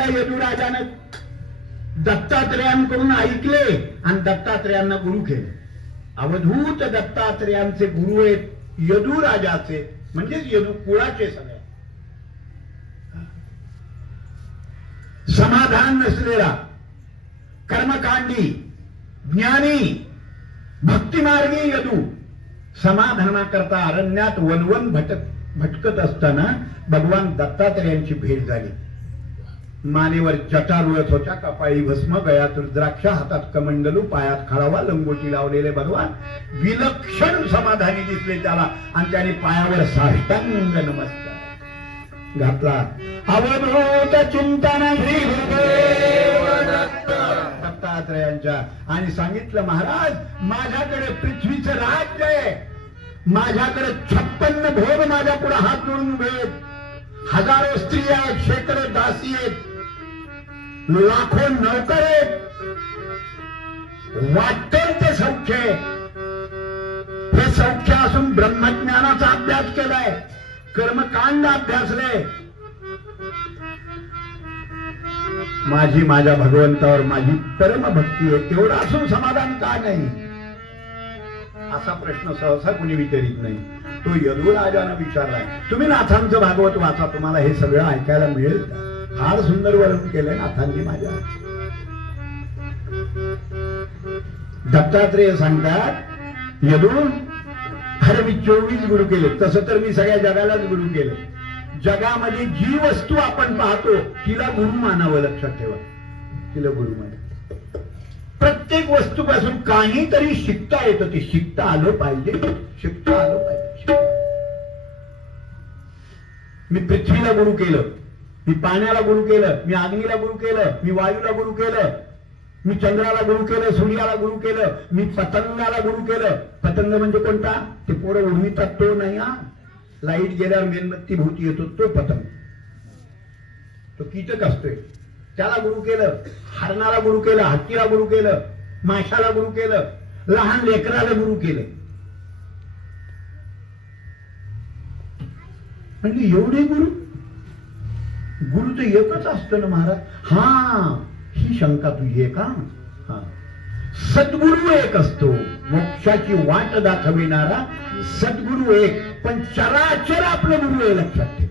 या यदुराजानं दत्तात्रयांकडून ऐकले आणि दत्तात्रयांना गुरु केले. अवधूत दत्तात्रयांचे गुरु आहेत यदुराजाचे म्हणजेच यदू कुळाचे सगळे. समाधान नसलेला कर्मकांडी ज्ञानी भक्तिमार्गी यदू समाधानाकरता अरण्यात वनवन भटक भटकत असताना भगवान दत्तात्रयांची भेट झाली. मानेवर जटा रुळत होत्या कपाळी भस्म गळ्यात रुद्राक्ष हातात कमंडलू पायात खळावा लंगोटी लावलेले भगवान. विलक्षण समाधानी दिसले त्याला. आणि त्याने पायावर साष्टांग नमस्कार. घातला. अवधूत चिंतन दत्तात्रयांच्या. आणि सांगितलं महाराज माझ्याकडे पृथ्वीचं राज्य आहे. माझ्याकडे छप्पन्न भोग माझ्या पुढे हात जोडून उभे हजारो स्त्रिया आहेत शेकडो दासी आहेत. लाखो नौकर आहेत. वाटेल ते सौख्य हे सौख्य असून ब्रह्मज्ञानाचा अभ्यास केलाय. कर्मकांड अभ्यासले. माझी माझ्या भगवंतावर माझी परम भक्ती आहे. तेवढं असून समाधान का नाही? असा प्रश्न सहसा कुणी विचारित नाही. तो यदुराजानं विचारलाय तुम्ही नाथांचं भागवत वाचा तुम्हाला हे सगळं ऐकायला मिळेल फार सुंदर वर्णन केलंय नाथांनी माझ्या. दत्तात्रेय सांगतात यदू अरे मी चोवीस गुरु केले तसं तर मी सगळ्या जगालाच गुरु केलं. जगामध्ये जी वस्तू आपण पाहतो तिला गुरु मानावं लक्षात ठेवा. तिला गुरु मान. प्रत्येक वस्तूपासून काहीतरी शिकता येतं ते शिकता आलं पाहिजे. शिकता आलं मी पृथ्वीला गुरु केलं मी पाण्याला गुरु केलं मी अग्नीला गुरु केलं मी वायूला गुरु केलं मी चंद्राला गुरु केलं सूर्याला गुरु केलं मी पतंगाला गुरु केलं पतंग म्हणजे कोणता ते पोरं उडवितात तो नाही हा लाइट गेल्यावर मेणबत्ती भोवती येतो तो पतंग तो कीटक असतोय त्याला गुरु केलं हरणाला गुरु केलं हत्तीला गुरु केलं माशाला गुरु केलं लहान लेकराला गुरु केलं म्हणजे एवढे गुरु? गुरु तर एकच असतो ना महाराज. हा ही शंका तुझी आहे का? हा. सद्गुरु एक असतो. मोक्षाची वाट दाखविणारा सद्गुरु एक. पण चराचर आपलं गुरु आहे लक्षात ठेव.